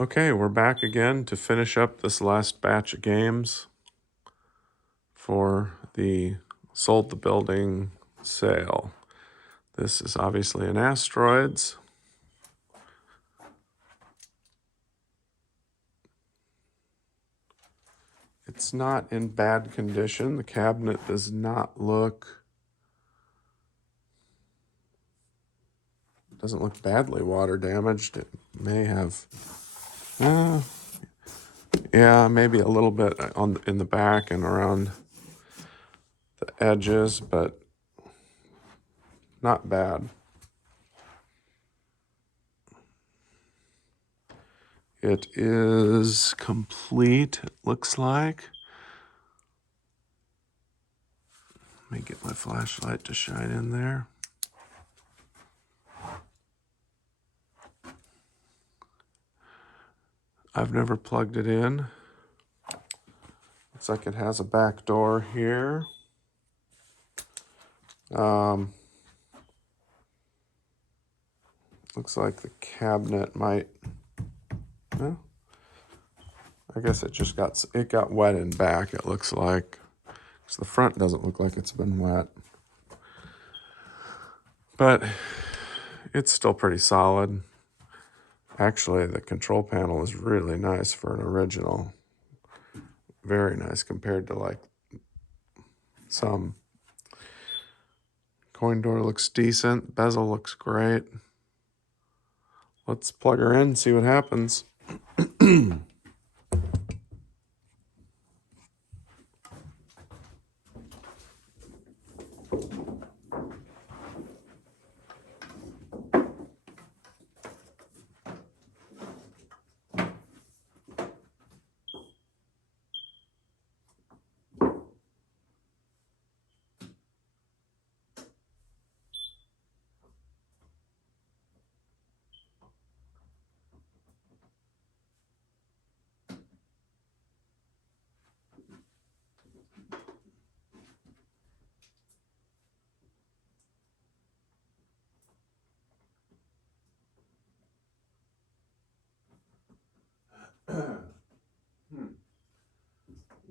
Okay, we're back again to finish up this last batch of games for the Sold the Building sale. This is obviously an Asteroids. It's not in bad condition. The cabinet does not look, doesn't look badly water damaged. It may have, yeah, maybe a little bit in the back and around the edges, but not bad. It is complete, it looks like. Let me get my flashlight to shine in there. I've never plugged it in. Looks like it has a back door here. Looks like the cabinet might, well, I guess it got wet in back, it looks like. So the front doesn't look like it's been wet. But it's still pretty solid. Actually, the control panel is really nice for an original. Very nice compared to like some. Coin door looks decent. Bezel looks great. Let's plug her in and see what happens.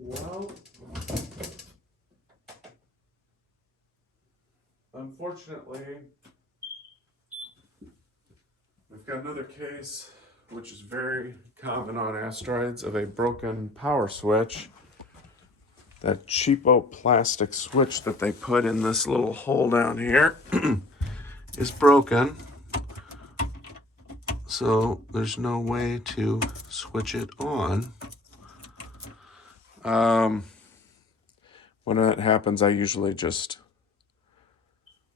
Well, unfortunately, we've got another case, which is very common on Asteroids, of a broken power switch. That cheapo plastic switch that they put in this little hole down here is broken. So there's no way to switch it on. When that happens, I usually just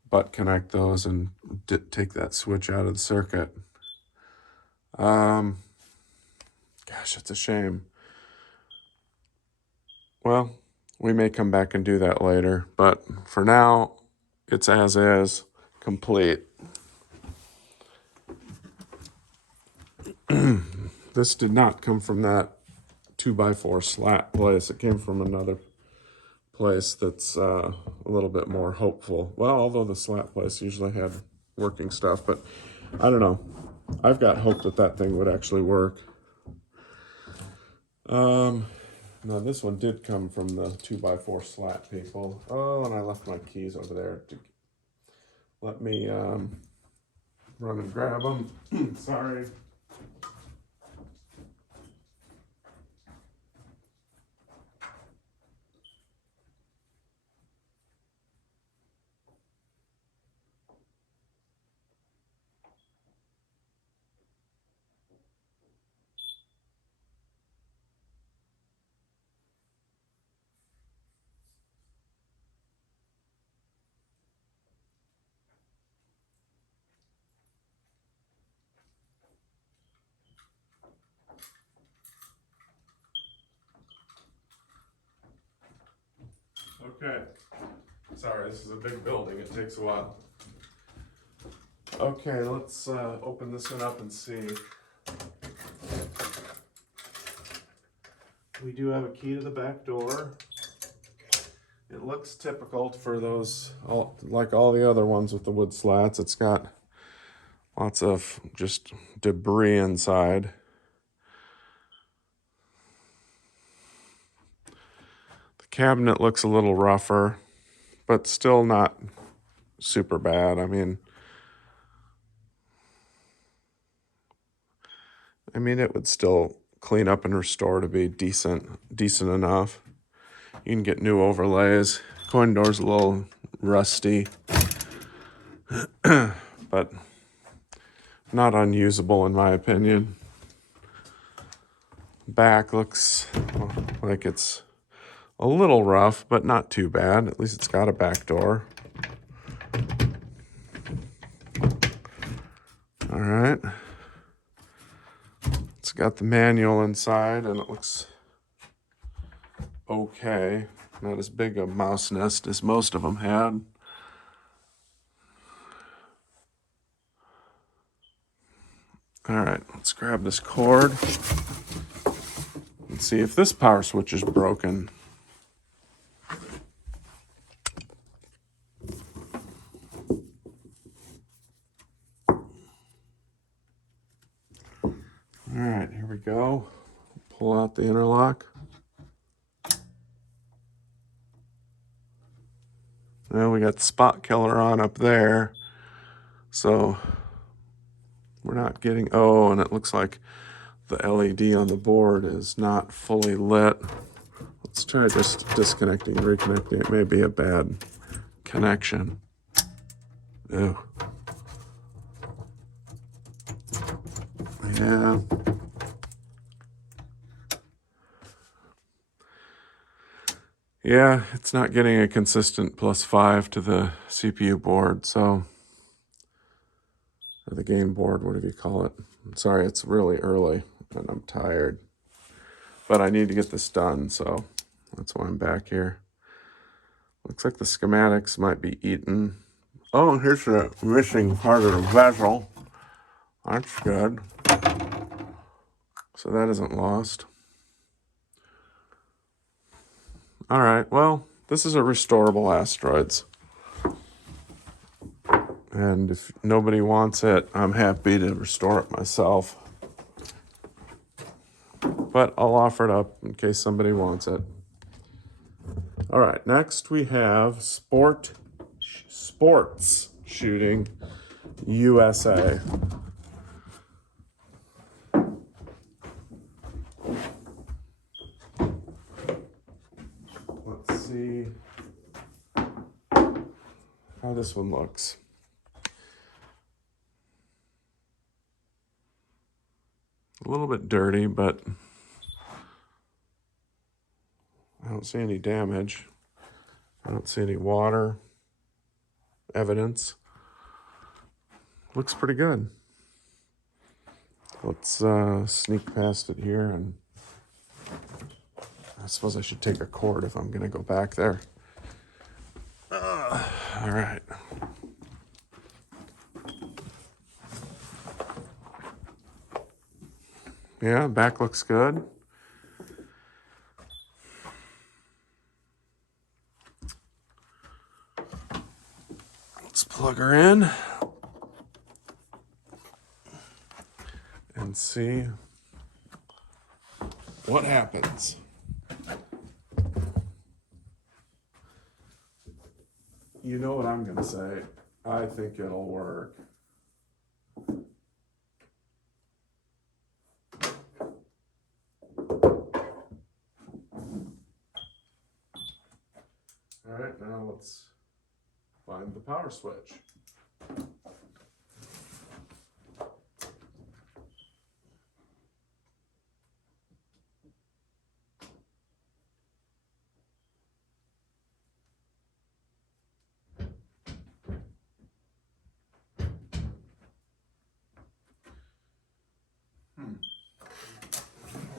butt connect those and take that switch out of the circuit. Gosh, it's a shame. Well, we may come back and do that later, but for now, it's as is, complete. This did not come from that 2x4 slat place. It came from another place that's a little bit more hopeful. Well, although the slat place usually had working stuff, but I don't know. I've got hope that that thing would actually work. Now this one did come from the 2x4 slat people. Oh, and I left my keys over there. Let me run and grab them. Sorry. Okay. Sorry, this is a big building. It takes a while. Okay, let's open this one up and see. We do have a key to the back door. It looks typical for those, like all the other ones with the wood slats. It's got lots of just debris inside. Cabinet looks a little rougher, but still not super bad. I mean, it would still clean up and restore to be decent enough. You can get new overlays. Coin door's a little rusty, but not unusable in my opinion. Back looks like it's a little rough, but not too bad. At least it's got a back door. All right. It's got the manual inside, and it looks okay. Not as big a mouse nest as most of them had. All right, let's grab this cord and see if this power switch is broken. All right, here we go. Pull out the interlock. Now we got spot killer on up there. So we're not getting, oh, and it looks like the LED on the board is not fully lit. Let's try just disconnecting, reconnecting. It may be a bad connection. Ew. Yeah. Yeah, it's not getting a consistent +5 to the CPU board, so, or the game board, whatever you call it. I'm sorry, it's really early and I'm tired. But I need to get this done, so that's why I'm back here. Looks like the schematics might be eaten. Oh, here's the missing part of the bezel. That's good. So that isn't lost. All right, well, this is a restorable Asteroids. And if nobody wants it, I'm happy to restore it myself. But I'll offer it up in case somebody wants it. All right, next we have Sports Shooting USA. Let's see how this one looks. A little bit dirty, but I don't see any damage. I don't see any water evidence. Looks pretty good. Let's sneak past it here, and I suppose I should take a cord if I'm gonna go back there. All right. Yeah, back looks good. Let's plug her in and see what happens. You know what I'm gonna say. I think it'll work. All right, now let's find the power switch.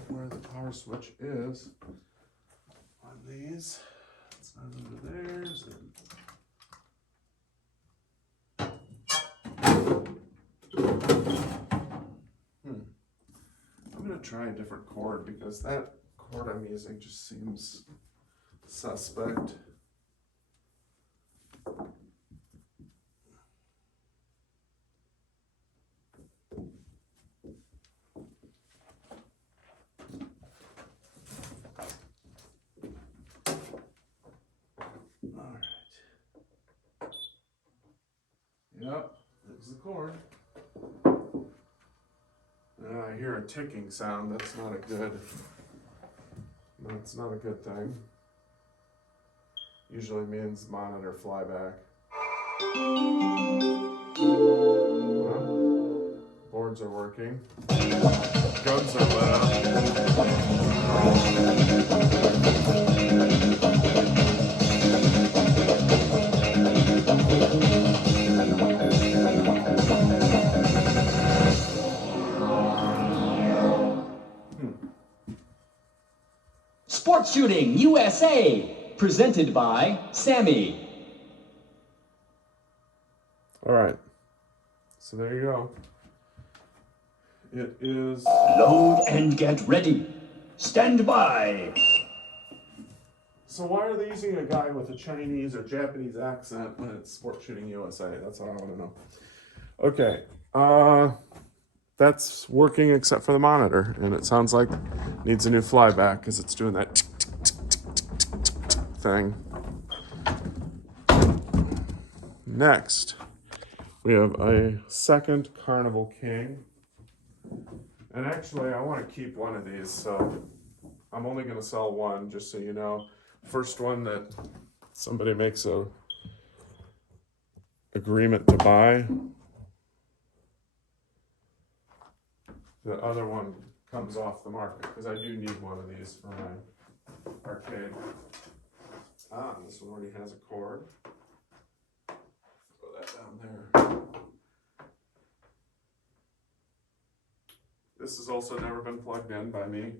Where the power switch is on these. It's not under theirs. I'm gonna try a different cord because that cord I'm using just seems suspect. There's the cord. I hear a ticking sound. That's not a good. That's not a good thing. Usually means monitor flyback. Well, boards are working. Guns are lit up. Sports Shooting USA, presented by Sammy. All right. So there you go. It is. Load and get ready. Stand by. So why are they using a guy with a Chinese or Japanese accent when it's Sport Shooting USA? That's what I want to know. Okay. That's working except for the monitor, and it sounds like it needs a new flyback because it's doing that thing. Next, we have a second Carnival King. And actually, I want to keep one of these, so I'm only going to sell one, just so you know. First one that somebody makes a agreement to buy, the other one comes off the market, because I do need one of these for my arcade. This one already has a cord. Throw that down there. This has also never been plugged in by me.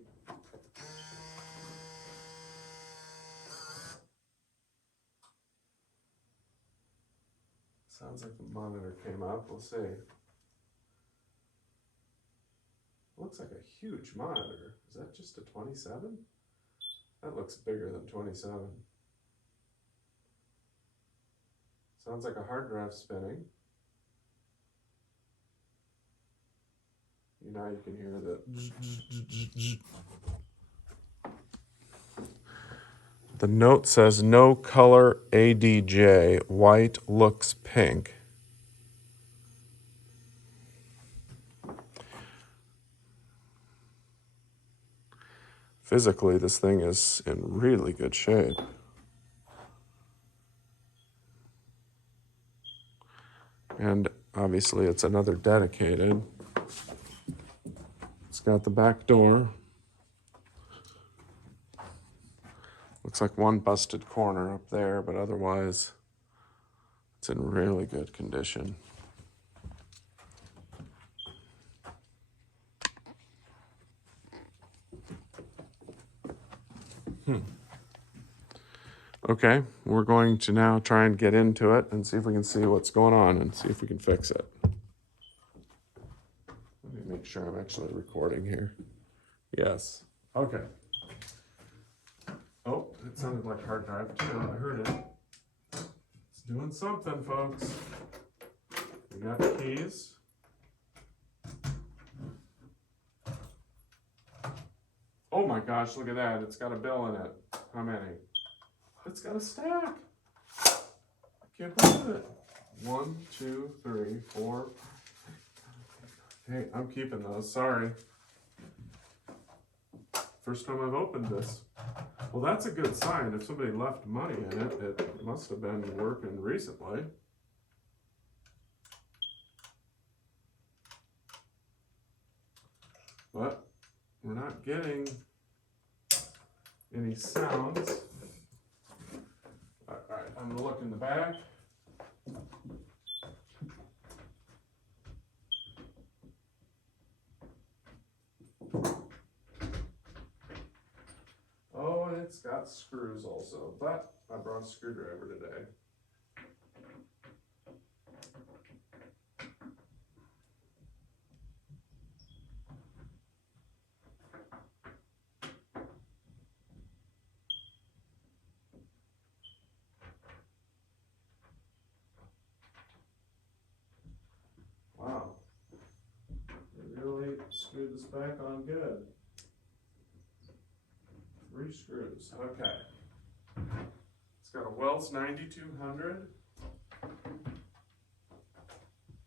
Sounds like the monitor came up. We'll see. Looks like a huge monitor. Is that just a 27? That looks bigger than 27. Sounds like a hard drive spinning. Now you can hear the note says no color ADJ, white looks pink. Physically, this thing is in really good shape. And obviously it's another dedicated. It's got the back door. Looks like one busted corner up there, but otherwise it's in really good condition. Okay, we're going to now try and get into it and see if we can see what's going on and see if we can fix it. Let me make sure I'm actually recording here. Yes. Okay. Oh, it sounded like hard drive too. I heard it. It's doing something, folks. We got the keys. Oh my gosh, look at that. It's got a bill in it. How many? It's got a stack. I can't believe it. 1, 2, 3, 4. Hey, I'm keeping those. Sorry. First time I've opened this. Well, that's a good sign. If somebody left money in it, it must have been working recently. But we're not getting any sounds. All right, I'm gonna look in the back. Oh, and it's got screws also, but I brought a screwdriver today. Wow, they really screwed this back on good. 3 screws, okay. It's got a Wells 9200.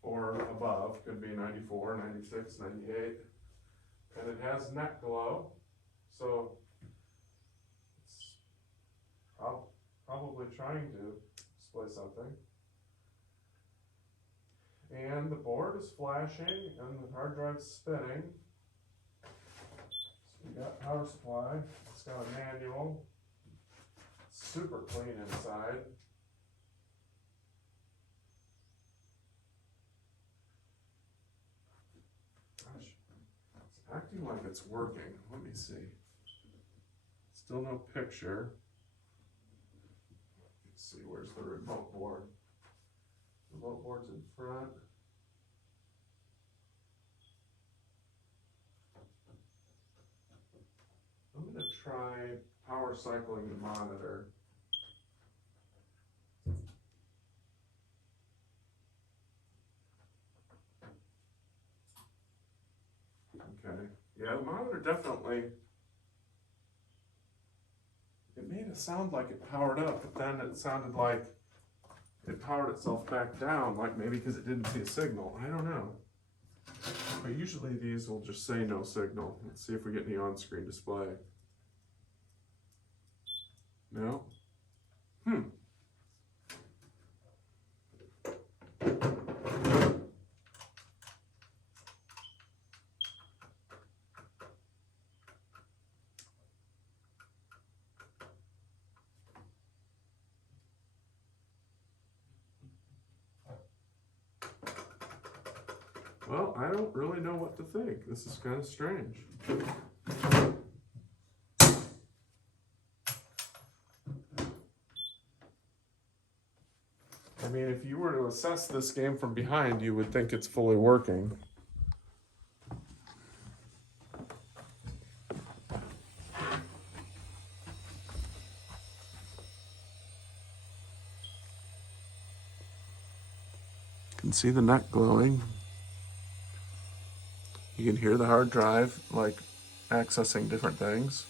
or above, could be 94, 96, 98. And it has net glow, so it's probably trying to display something. And the board is flashing and the hard drive's spinning. So we got power supply, it's got a manual, super clean inside. Gosh, it's acting like it's working. Let me see. Still no picture. Let's see, where's the remote board? Remote board's in front. I'm going to try power cycling the monitor. Okay. Yeah, the monitor definitely, it made it sound like it powered up, but then it sounded like it powered itself back down, like maybe because it didn't see a signal. I don't know. But usually these will just say no signal. Let's see if we get any on-screen display. No? Well, I don't really know what to think. This is kind of strange. I mean, if you were to assess this game from behind, you would think it's fully working. You can see the net glowing. You can hear the hard drive, like, accessing different things.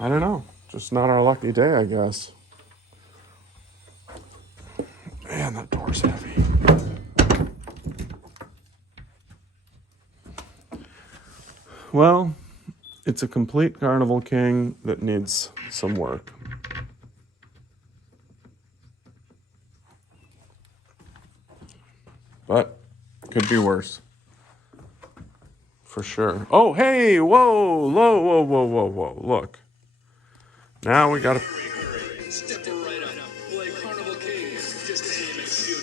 I don't know. Just not our lucky day, I guess. Man, that door's heavy. Well, it's a complete Carnival King that needs some work. But could be worse. For sure. Oh, hey, whoa, whoa. Look. Now we gotta. Step right up. Play Carnival King. Just aim and shoot.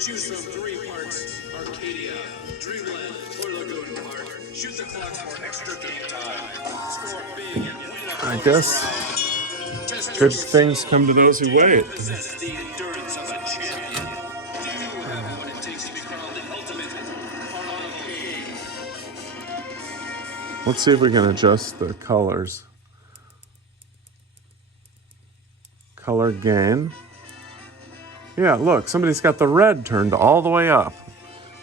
Choose from 3 parks: Arcadia, Dreamland, or Lagoon Park. Shoot the clocks for extra game time. Score big and win a I guess good things come to those who wait. possess the endurance of a champion. Do you have what it takes to be crowned the ultimate Carnival King? Let's see if we can adjust the colors. Color gain. Yeah, look, somebody's got the red turned all the way up.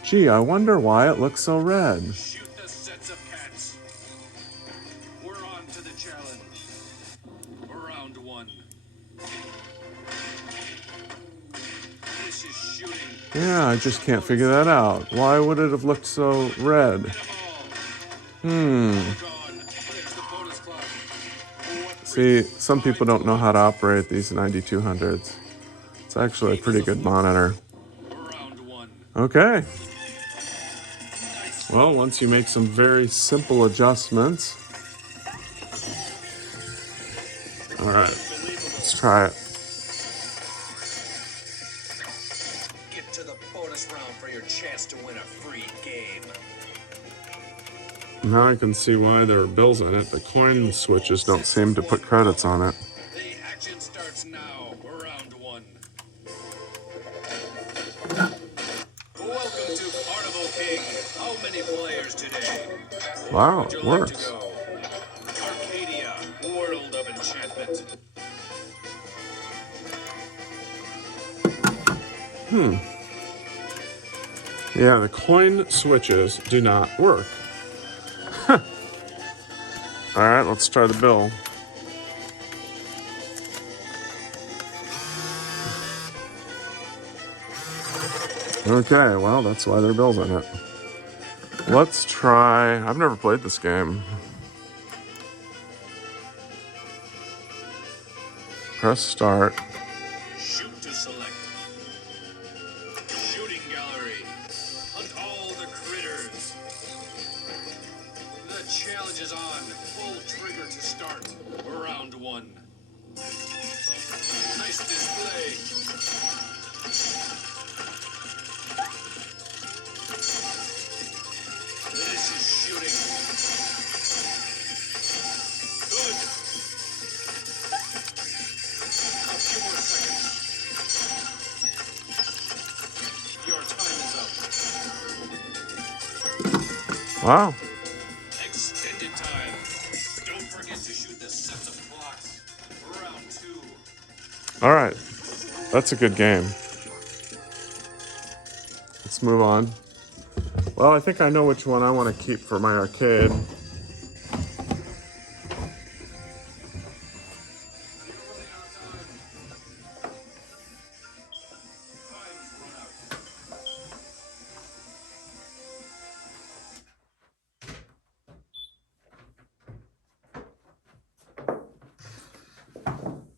Gee, I wonder why it looks so red. Shoot the sets of cats. We're on to the challenge. Round 1. This is shooting. Yeah, I just can't figure that out. Why would it have looked so red? Gone. There's the bonus clock. See, some people don't know how to operate these 9200s. It's actually a pretty good monitor. Round 1. Okay. Well, once you make some very simple adjustments. All right, let's try it. Get to the bonus round for your chance to win a free game. Now I can see why there are bills in it. The coin switches don't seem to put credits on it. The action starts now. Round 1. Welcome to Carnival King. How many players today? Wow, Would you it like to works. go? Arcadia, world of enchantment. Yeah, the coin switches do not work. All right, let's try the bill. Okay, well, that's why there are bills in it. Let's try. I've never played this game. Press start. Shoot to select. Shooting gallery. Hunt all the critters. The challenge is on. Full trigger to start. Round one. Nice display. This is shooting. Good. A few more seconds. Your time is up. Wow. Extended time. Don't forget to shoot the sets of clocks. Round two. All right, that's a good game. Let's move on. Well, I think I know which one I want to keep for my arcade.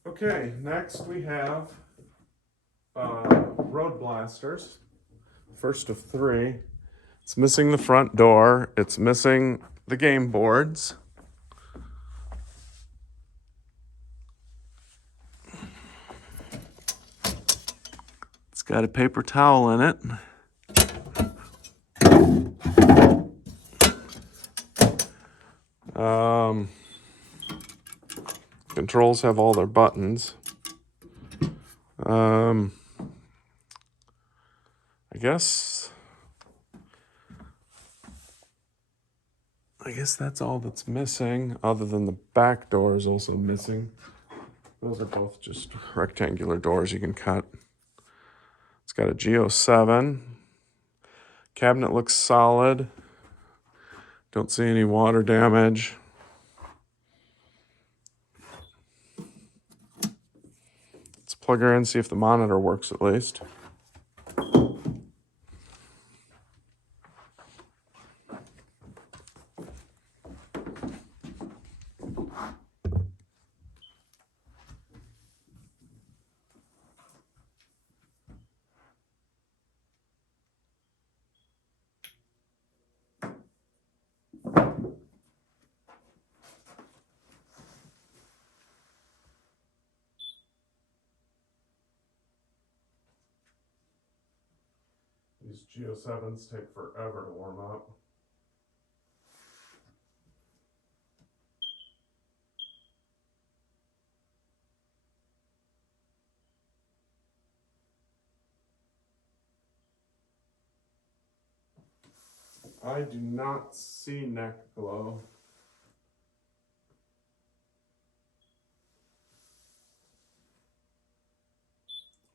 Okay, next we have Road Blasters. First of three. It's missing the front door. It's missing the game boards. It's got a paper towel in it. Controls have all their buttons. I guess that's all that's missing, other than the back door is also missing. Those are both just rectangular doors you can cut. It's got a Geo7. Cabinet looks solid. Don't see any water damage. Let's plug her in, see if the monitor works at least. These Geo7s take forever to warm up. I do not see neck glow.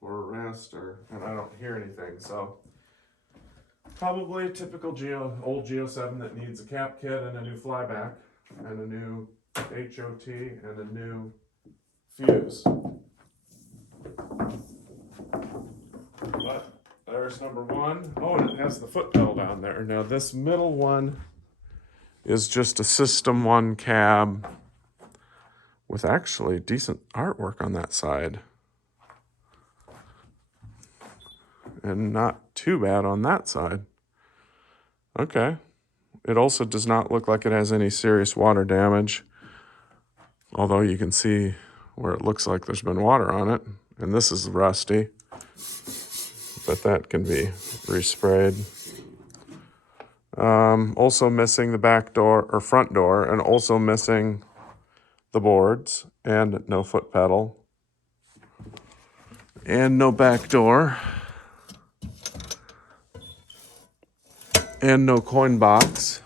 Or raster, and I don't hear anything, so probably a typical old Geo7 that needs a cap kit and a new flyback and a new HOT and a new fuse. But there's number one. Oh, and it has the foot pedal down there. Now this middle one is just a System 1 cab with actually decent artwork on that side. And not too bad on that side. Okay. It also does not look like it has any serious water damage, although you can see where it looks like there's been water on it. And this is rusty, but that can be resprayed. Also missing the back door or front door, and also missing the boards, and no foot pedal, and no back door, And no coin box.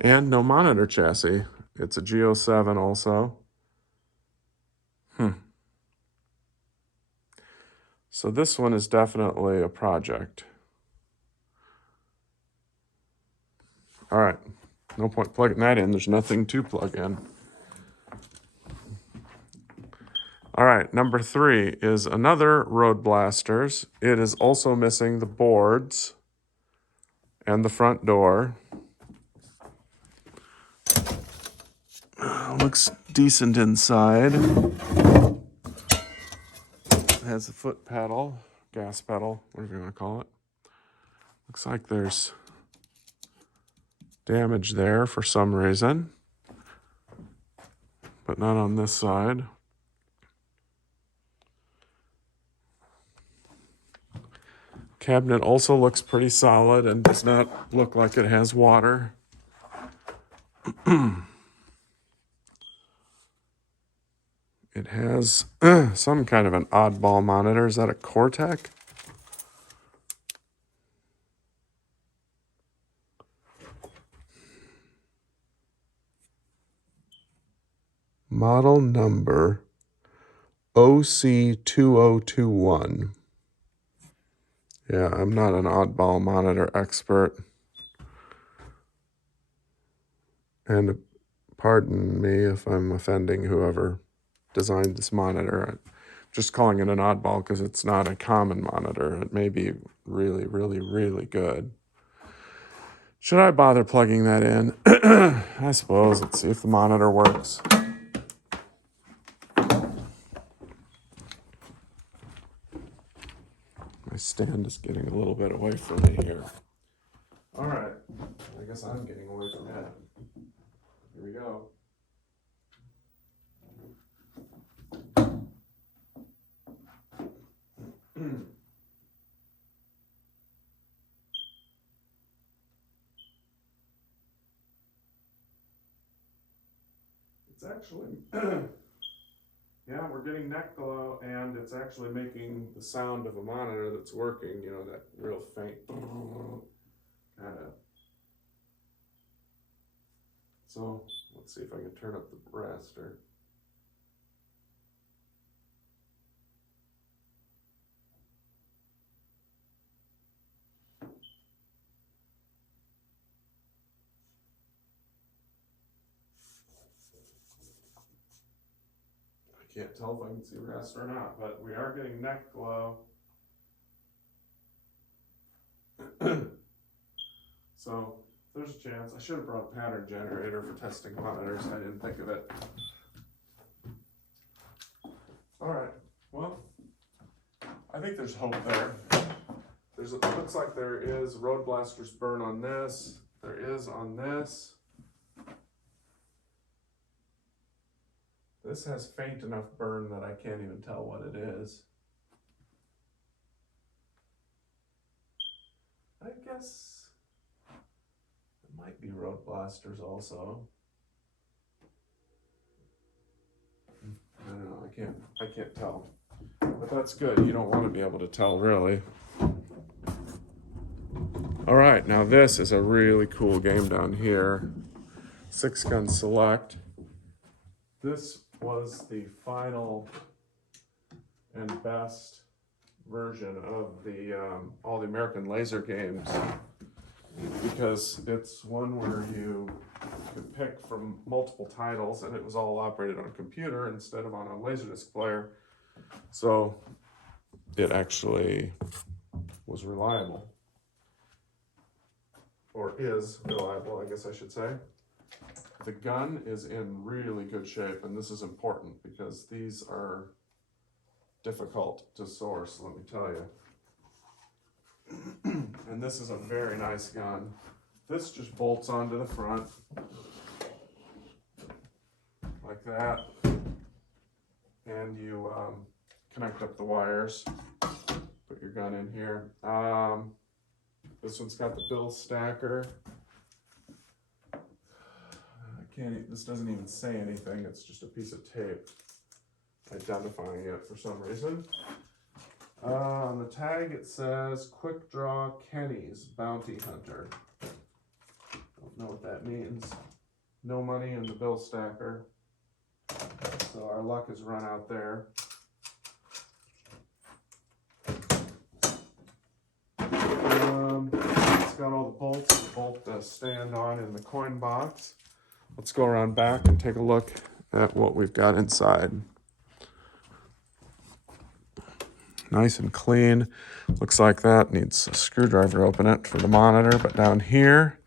And no monitor chassis. It's a G07 also. So this one is definitely a project. All right, no point plugging that in. There's nothing to plug in. All right, number 3 is another Road Blasters. It is also missing the boards and the front door. Looks decent inside. It has a foot pedal, gas pedal, whatever you want to call it. Looks like there's damage there for some reason, but not on this side. Cabinet also looks pretty solid and does not look like it has water. It has some kind of an oddball monitor. Is that a Cortec? Model number OC2021. Yeah, I'm not an oddball monitor expert. And pardon me if I'm offending whoever designed this monitor. I'm just calling it an oddball because it's not a common monitor. It may be really, really, really good. Should I bother plugging that in? I suppose. Let's see if the monitor works. My stand is getting a little bit away from me here. All right. I guess I'm getting away from it. Here we go. It's actually, yeah, we're getting neck glow, and it's actually making the sound of a monitor that's working, you know, that real faint kind of. So let's see if I can turn up the raster. I can't tell if I can see raster or not, but we are getting neck glow. So there's a chance. I should have brought a pattern generator for testing monitors. I didn't think of it. All right. Well, I think there's hope there. It looks like there is Road Blasters burn on this. There is on this. This has faint enough burn that I can't even tell what it is. I guess it might be Road Blasters also. I don't know, I can't tell. But that's good. You don't want to be able to tell, really. All right, now this is a really cool game down here. 6-gun select. This was the final and best version of the all the American laser games, because it's one where you could pick from multiple titles, and it was all operated on a computer instead of on a Laserdisc player. So it actually was reliable, or is reliable, I guess I should say. The gun is in really good shape, and this is important because these are difficult to source, let me tell you. And this is a very nice gun. This just bolts onto the front like that, and you connect up the wires, put your gun in here. This one's got the bill stacker. This doesn't even say anything. It's just a piece of tape identifying it for some reason. On the tag it says Quick Draw Kenny's Bounty Hunter. Don't know what that means. No money in the bill stacker. So our luck has run out there. It's got all the bolts to bolt the stand on in the coin box. Let's go around back and take a look at what we've got inside. Nice and clean. Looks like that needs a screwdriver to open it for the monitor. But down here,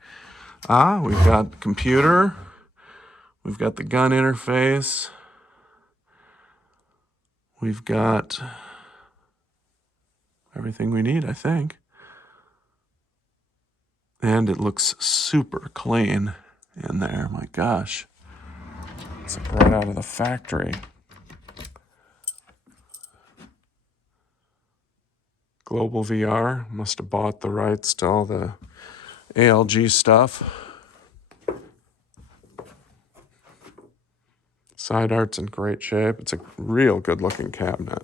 we've got the computer. We've got the gun interface. We've got everything we need, I think. And it looks super clean in there. My gosh. It's like right out of the factory. Global VR. Must have bought the rights to all the ALG stuff. Side art's in great shape. It's a real good looking cabinet.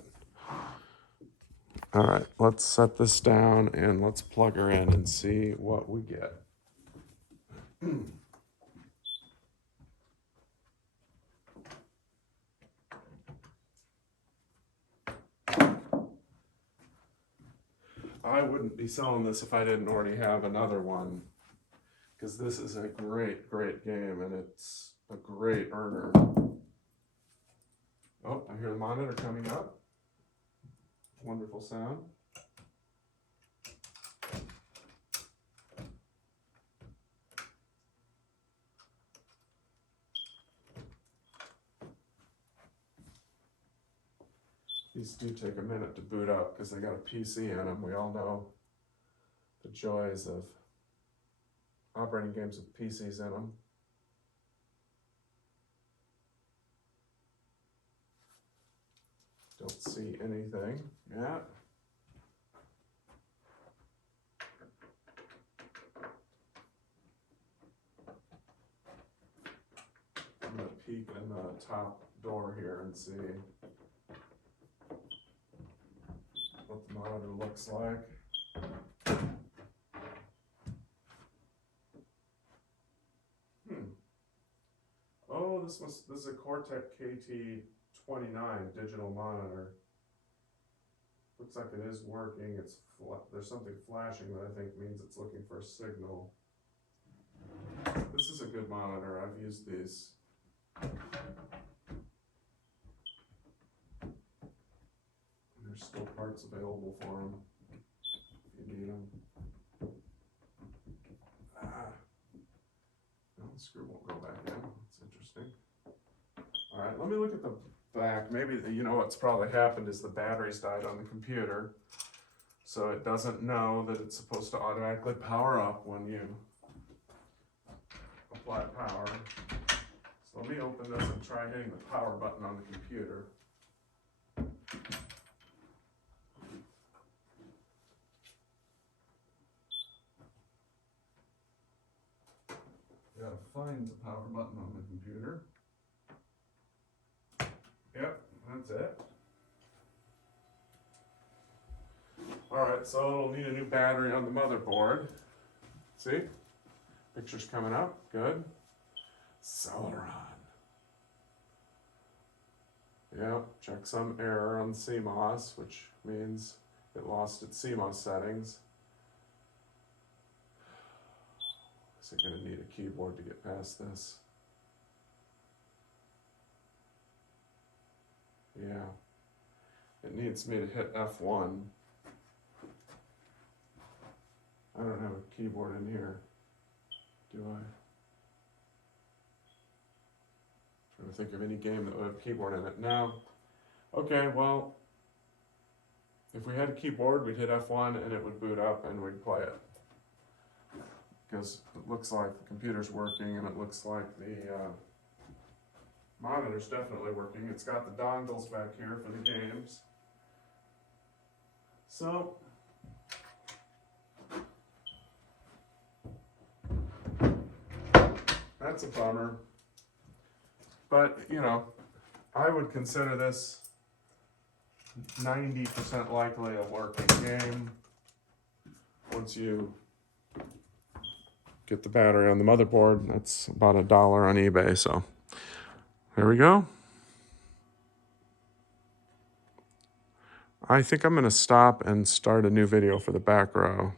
All right, let's set this down and let's plug her in and see what we get. I wouldn't be selling this if I didn't already have another one, because this is a great, great game and it's a great earner. Oh, I hear the monitor coming up. Wonderful sound. These do take a minute to boot up because they got a PC in them. We all know the joys of operating games with PCs in them. Don't see anything yet. I'm going to peek in the top door here and see what the monitor looks like. Oh, this is a Cortec KT29 digital monitor. Looks like it is working. There's something flashing that I think means it's looking for a signal. This is a good monitor. I've used these. There's still parts available for them if you need them. No, the screw won't go back in. That's interesting. All right, let me look at the back. Maybe, you know what's probably happened is the batteries died on the computer. So it doesn't know that it's supposed to automatically power up when you apply power. So let me open this and try hitting the power button on the computer. Gotta find the power button on the computer. Yep, that's it. Alright, so it'll need a new battery on the motherboard. See? Picture's coming up. Good. Celeron. Yep, check some error on CMOS, which means it lost its CMOS settings. Is it going to need a keyboard to get past this? Yeah. It needs me to hit F1. I don't have a keyboard in here, do I? Trying to think of any game that would have a keyboard in it. No. Okay, well, if we had a keyboard, we'd hit F1 and it would boot up and we'd play it. Because it looks like the computer's working and it looks like the monitor's definitely working. It's got the dongles back here for the games. So, that's a bummer. But, you know, I would consider this 90% likely a working game. Once you get the battery on the motherboard, that's about $1 on eBay. So there we go. I think I'm going to stop and start a new video for the back row.